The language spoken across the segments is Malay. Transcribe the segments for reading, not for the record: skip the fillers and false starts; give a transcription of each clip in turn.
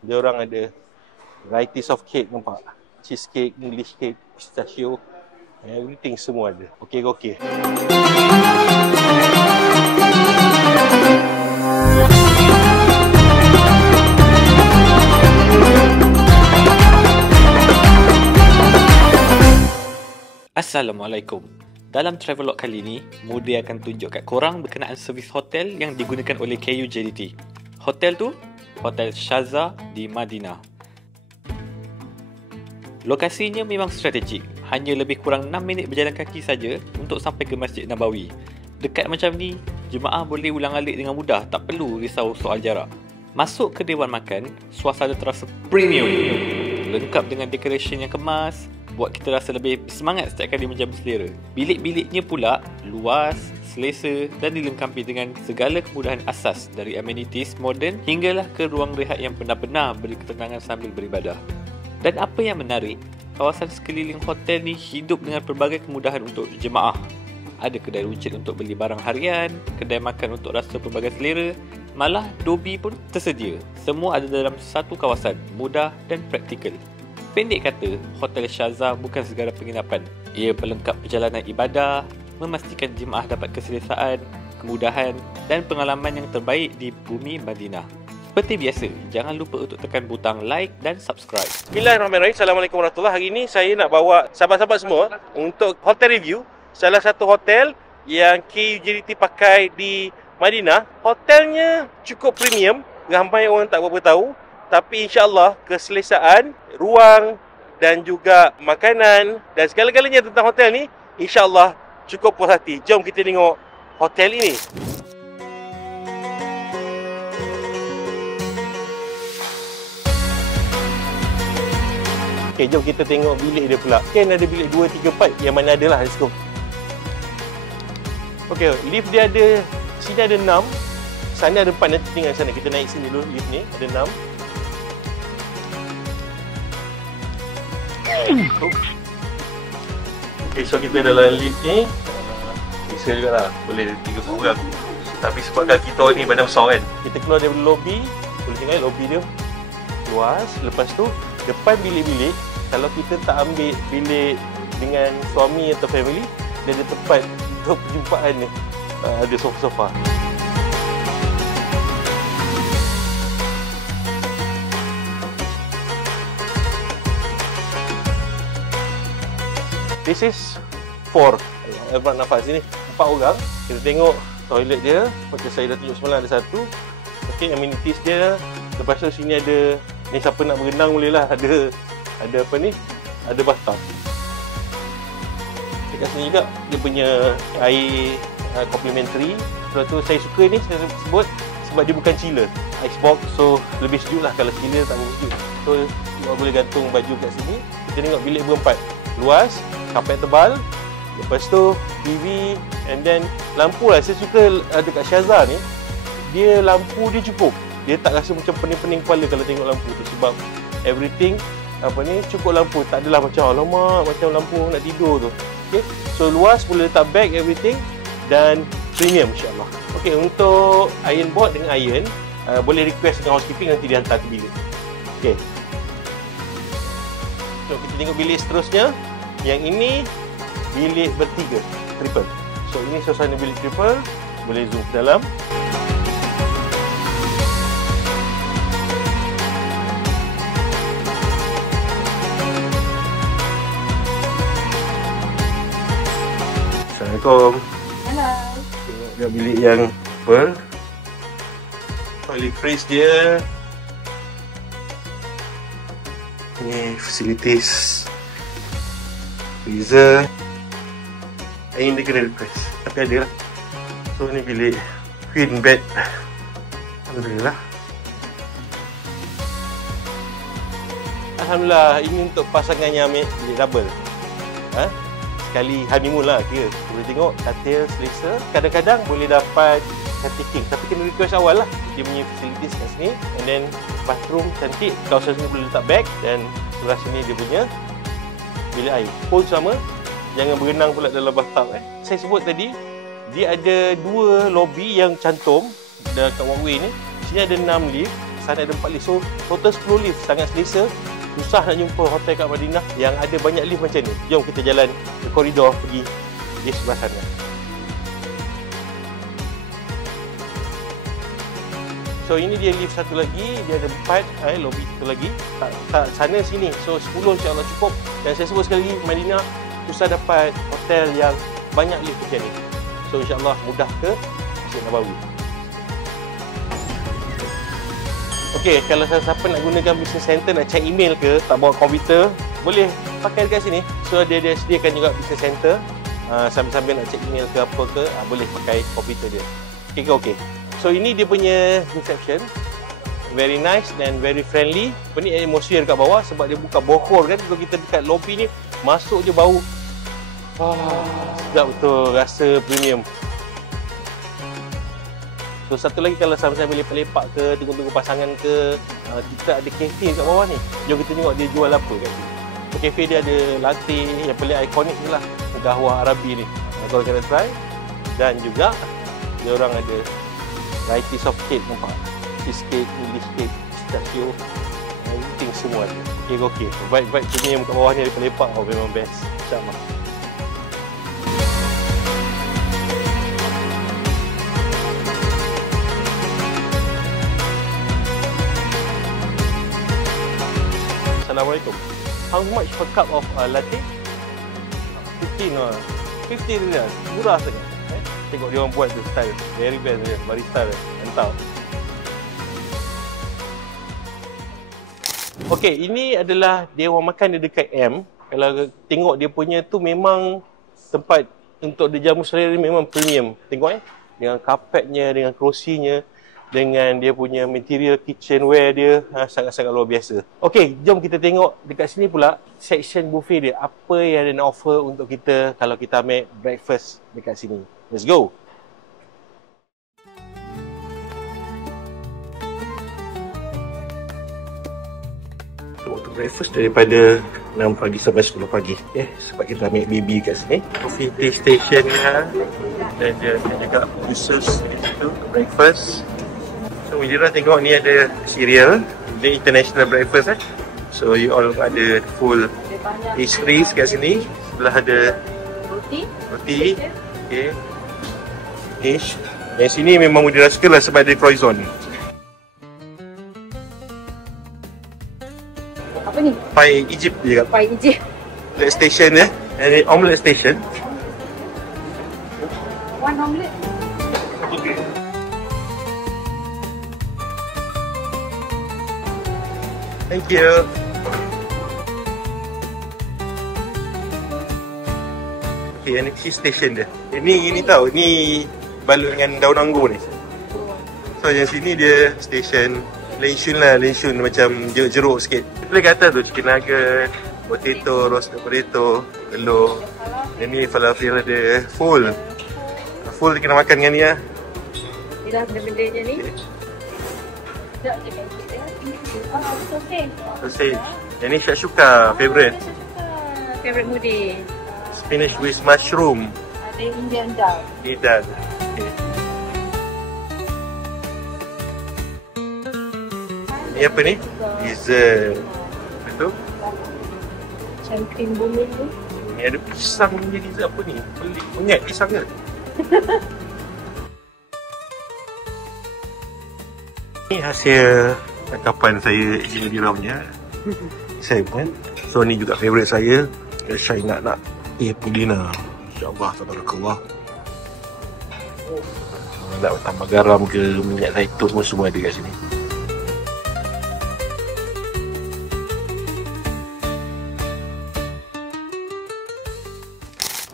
Dia orang ada varieties of cake, nampak? Cheesecake, English cake, pistachio, everything semua ada. Okey. Assalamualaikum. Dalam Travelog kali ini, Mudi akan tunjuk kat korang berkenaan servis hotel yang digunakan oleh KU JDT. Hotel tu, Hotel Shaza di Madinah. Lokasinya memang strategik. Hanya lebih kurang 6 minit berjalan kaki saja untuk sampai ke Masjid Nabawi. Dekat macam ni, jemaah boleh ulang-alik dengan mudah, tak perlu risau soal jarak. Masuk ke Dewan Makan, suasana terasa premium. Lengkap dengan decoration yang kemas, buat kita rasa lebih semangat setiap kali menjamu selera. Bilik-biliknya pula luas, selesa dan dilengkapi dengan segala kemudahan asas dari amenities moden hinggalah ke ruang rehat yang benar-benar beri ketenangan sambil beribadah. Dan apa yang menarik, kawasan sekeliling hotel ni hidup dengan pelbagai kemudahan untuk jemaah. Ada kedai runcit untuk beli barang harian, kedai makan untuk rasa pelbagai selera, malah dobi pun tersedia. Semua ada dalam satu kawasan, mudah dan praktikal. Pendek kata, Hotel Shaza bukan segala penginapan. Ia pelengkap perjalanan ibadah, memastikan jemaah dapat keselesaan, kemudahan dan pengalaman yang terbaik di bumi Madinah. Seperti biasa, jangan lupa untuk tekan butang like dan subscribe. Bismillahirrahmanirrahim. Assalamualaikum warahmatullahi. Hari ini saya nak bawa sahabat-sahabat semua untuk hotel review salah satu hotel yang KU JDT pakai di Madinah. Hotelnya cukup premium, ramai orang tak berapa tahu. Tapi insya-Allah keselesaan, ruang dan juga makanan dan segala-galanya tentang hotel ni insya-Allah cukup puas hati. Jom kita tengok hotel ini. Okey, jom kita tengok bilik dia pula. Kan ada bilik 2, 3, 4 yang mana ada lah. Let's go. Okey, lift dia ada, sini ada 6. Sana ada 4, nanti tinggal sana. Kita naik sini dulu lift ni, ada 6. Okay, so kita dalam lift ni bisa juga lah, boleh 3 orang. Tapi sebabkan kita ni badan besar kan, kita keluar dari lobby, boleh tengok lobby dia luas. Lepas tu depan bilik-bilik, kalau kita tak ambil bilik dengan suami atau family, dia ada tempat untuk perjumpaan ni. Ada sofa-sofa. This is 4. Abang nafas sini 4 orang. Kita tengok toilet dia. Macam saya dah tunjuk semalam ada satu. Okey, amenities dia. Lepas tu sini ada, ni siapa nak berenang boleh lah. Ada apa ni? Ada bathtub. Dekat sini juga dia punya air complimentary. Lepas tu saya suka ni, saya sebut sebab dia bukan chiller, icebox. So lebih sejuk lah. Kalau chiller tak boleh sejuk. So boleh gantung baju kat sini. Kita tengok bilik berempat. Luas, kapet tebal, lepas tu TV, and then lampu lah. Saya suka dekat Shaza ni, dia lampu dia cukup. Dia tak rasa macam pening-pening kepala kalau tengok lampu tu, sebab everything cukup lampu. Tak adalah macam alamak macam lampu nak tidur tu. Okay, so luas, boleh letak bag, everything, dan premium insya-Allah. Okay, untuk iron board dengan iron, boleh request dengan housekeeping, nanti dia hantar ke bilik. Okay, so kita tengok bilik seterusnya. Yang ini bilik bertiga, triple. So ini suasana bilik triple. Boleh zoom ke dalam. Assalamualaikum. Hello. Tengok bilik yang triple. Toilet freeze dia. Ini facilities. Freezer. Ini dia kena request, tapi ada lah. So ni bilik queen bed. Alhamdulillah. Alhamdulillah, ini untuk pasangan yang ambil bilik double. Sekali honeymoon lah kira. Boleh tengok katil selesa. Kadang-kadang boleh dapat katil king, tapi kena request awal lah. Dia punya facilities kat sini. And then bathroom cantik. Kawasan sini boleh letak bag. Dan sebelah sini dia punya bilik air. Pool sama. Jangan berenang pula dalam bathtub. Saya sebut tadi, dia ada 2 lobby yang cantum dekat walkway ni. Sini ada 6 lift. sana ada 4 lift. So total 10 lift, sangat selesa. Susah nak jumpa hotel kat Madinah yang ada banyak lift macam ni. Jom kita jalan ke koridor pergi di sebelah sana. So ini dia lift satu lagi, dia ada 4 lobby satu lagi. Sana sini. So 10 insya-Allah cukup. Dan saya sebut sekali lagi, Madinah susah dapat hotel yang banyak lift macam ni. So insya-Allah mudah ke Masjid Nabawi. Okey, kalau siapa nak gunakan business center, nak check email ke, tak bawa komputer, boleh pakai dekat sini. So dia sediakan juga business center. Sambil-sambil nak check email ke apa ke, boleh pakai komputer dia. Okey ke okey. So ini dia punya reception. Very nice dan very friendly. Apa ni atmosphere kat bawah sebab dia buka bohor kan. Kalau kita dekat lobby ni, masuk je bau. Sedap betul, rasa premium. So satu lagi, kalau sambil lepak-lepak ke, tunggu-tunggu pasangan ke, kita ada kafe kat bawah ni. Jom kita tengok dia jual apa kat sini. So kafe dia ada latte, yang paling ikonik ni lah, Qahwah Arabi ni. Korang kena try. Dan juga dia orang ada varieties of cake, nampak? Cheesecake, English cake, pistachio, everything semua ada. Okey. Vibe premium kat bawah ni, lepak-lepak, memang best. InsyaAllah. Assalamualaikum. How much per cup of latte? 15 lah. 15 dia. Murah sangat. Tengok dia orang buat tu style. Very best dia. Barista dia. Mantap. Okey, ini adalah dia orang makan dia dekat M. Kalau tengok dia punya tu memang tempat untuk dia jamu selera memang premium. Tengok dengan kapetnya, dengan kerusinya, dengan dia punya material kitchenware dia, sangat-sangat luar biasa. Okey, jom kita tengok dekat sini pula section buffet dia. Apa yang dia nak offer untuk kita kalau kita ambil breakfast dekat sini. Let's go. Untuk breakfast daripada 6 pagi sampai 10 pagi. Sebab kita ambil baby kat sini. Coffee tea station nya. Dan dia juga juices di situ. Breakfast. So Mujira tengok ni ada cereal. Dia international breakfast So you all ada full pastries kat sini. Sebelah ada roti. Okay. Fish. Yang sini memang Mujira suka lah sebab ada croissant. Apa ni? Pie Egypt dia kat. Pie Egypt. Omelette station Ini omelette station. One omelette. Okay. Thank you. Okay, ini cheese station dia. Ini tahu, ni balut dengan daun anggur ni. So yang sini dia station lenshun macam jeruk sikit. Boleh kata tu chicken nugget, potato, roasted potato, telur. Ini falafel ada full dia kena makan dengan ni lah. Ni dah benda-benda je ni. Sekejap je kan kita. Sausage. Yang ni shakshuka, favourite. Favourite Mudi. Spinach with mushroom. Ada Indian dal. Ni dal. Okay. Ni apa ni? Dessert. Betul? Macam krim bumi tu. Ni ada pisang punya dessert apa ni? Pelik. Ingat pisang ke? Ni hasil tangkapan saya Engineer Dira punya. Saya pun. So ni juga favourite saya. Saya nak Pulina. InsyaAllah, tabarakallah. Nak tambah garam ke, minyak zaitun pun semua ada kat sini.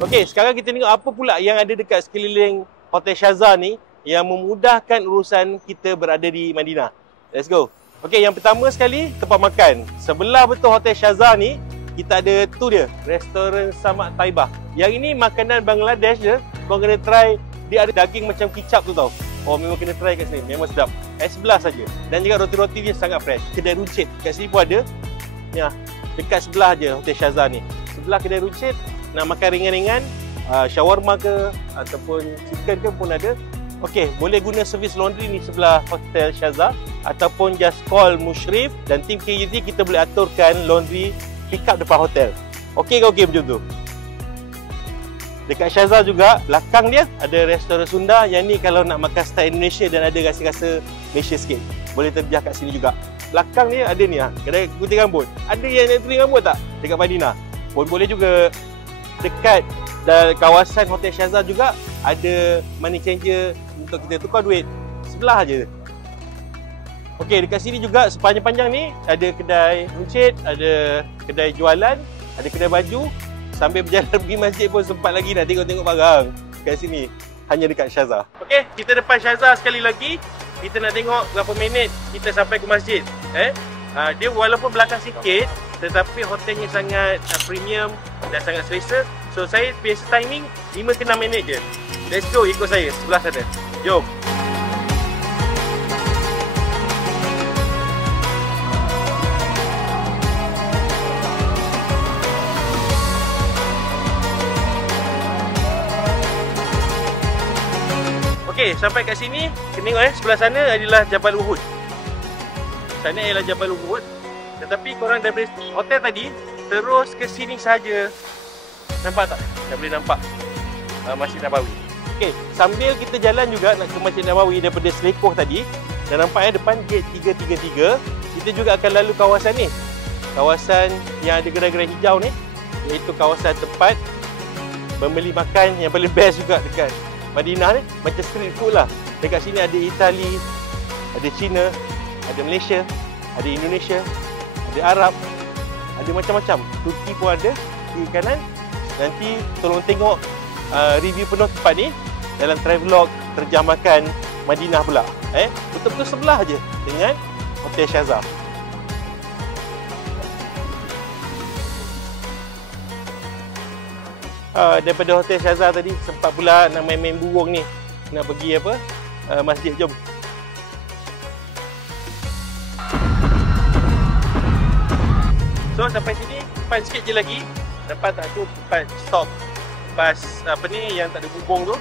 Okey, sekarang kita tengok apa pula yang ada dekat sekeliling Hotel Shazza ni yang memudahkan urusan kita berada di Madinah. Let's go. Okey, yang pertama sekali, tempat makan. Sebelah betul Hotel Shazza ni, kita ada tu dia, restoran Samak Taibah. Yang ini makanan Bangladesh je. Kau kena try, dia ada daging macam kicap tu tau. Oh, memang kena try kat sini, memang sedap. S11 saja. Dan juga roti-roti dia sangat fresh. Kedai runcit kat sini pun ada. Ya, dekat sebelah je Hotel Shazza ni. Sebelah kedai runcit, nak makan ringan-ringan, shawarma ke ataupun chicken ke pun ada. Okey, boleh guna servis laundry ni sebelah Hotel Shazza. ataupun just call Mushrif dan tim KUJT, kita boleh aturkan laundry pick up depan hotel. Okey ke okey macam tu? Dekat Shazah juga, belakang dia ada restoran Sunda. Yang ni kalau nak makan style Indonesia dan ada rasa-rasa Malaysia sikit, boleh terjah kat sini juga. Belakang dia ada ni kedai gunting rambut. Ada yang nak gunting rambut tak? Dekat Madinah pun boleh juga. Dekat kawasan Hotel Shazah juga ada money changer untuk kita tukar duit. Sebelah je. Okey, dekat sini juga sepanjang-panjang ni ada kedai runcit, ada kedai jualan, ada kedai baju. Sambil berjalan pergi masjid pun sempat lagi nak tengok-tengok barang kat sini. Hanya dekat Shazah. Okey, kita depan Shazah sekali lagi. Kita nak tengok berapa minit kita sampai ke masjid. Dia walaupun belakang sikit, tetapi hotelnya sangat premium dan sangat selesa. So saya biasa timing 5 ke 6 minit je. Let's go, ikut saya sebelah sana. Jom. Okey, sampai kat sini, tengok sebelah sana adalah Jabal Uhud. Sana ialah Jabal Uhud. Tetapi korang daripada hotel tadi terus ke sini saja. Nampak tak? Dah boleh nampak Masjid Nabawi. Okey, sambil kita jalan juga nak ke Masjid Nabawi daripada Selekoh tadi, dan nampak depan gate 333, kita juga akan lalu kawasan ni. Kawasan yang ada gerai-gerai hijau ni, iaitu kawasan tempat membeli makan yang paling best juga dekat Madinah ni, macam street food lah. Dekat sini ada Itali, ada Cina, ada Malaysia, ada Indonesia, ada Arab, ada macam-macam. Turki pun ada di kanan. Nanti tolong tengok review penuh tempat ni dalam travelog terjemahkan Madinah pula. Betul-betul sebelah je dengan Hotel Shazah. Daripada Hotel Shazah tadi sempat pula nak main-main burung ni. Nak pergi masjid, jom. So sampai sini, depan sikit je lagi. Nampak tak tu tempat stop bas yang tak ada bubung tu,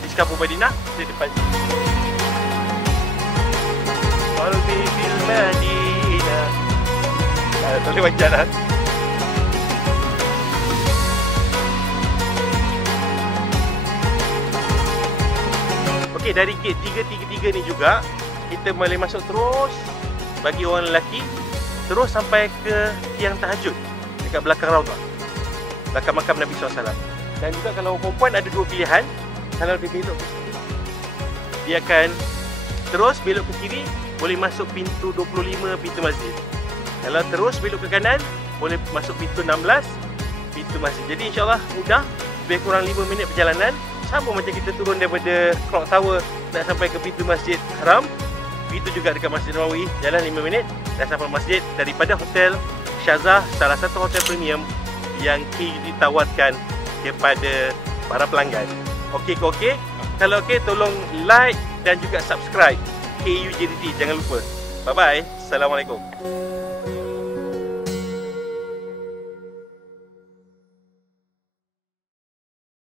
di Singapura Madinah, di depan sini. Qalbi fil Madinah. Tak boleh baca dah. Okey, dari gate 333 ni juga kita boleh masuk terus bagi orang lelaki terus sampai ke tiang tahajud dekat belakang Raudhah, belakang makam Nabi SAW. Dan juga kalau perempuan ada dua pilihan. Kalau dia belok ke sini, dia akan terus belok ke kiri, boleh masuk pintu 25 pintu masjid. Kalau terus belok ke kanan, boleh masuk pintu 16 pintu masjid. Jadi insyaAllah mudah, lebih kurang 5 minit perjalanan. Sama macam kita turun daripada Clock Tower nak sampai ke pintu Masjid Haram. Itu juga dekat Masjid Nabawi, jalan 5 minit dah sampai masjid daripada Hotel Shazah, salah satu hotel premium yang KUJT tawarkan kepada para pelanggan. Okey ke okey? Kalau okey, tolong like dan juga subscribe KUJT, jangan lupa. Bye bye. Assalamualaikum.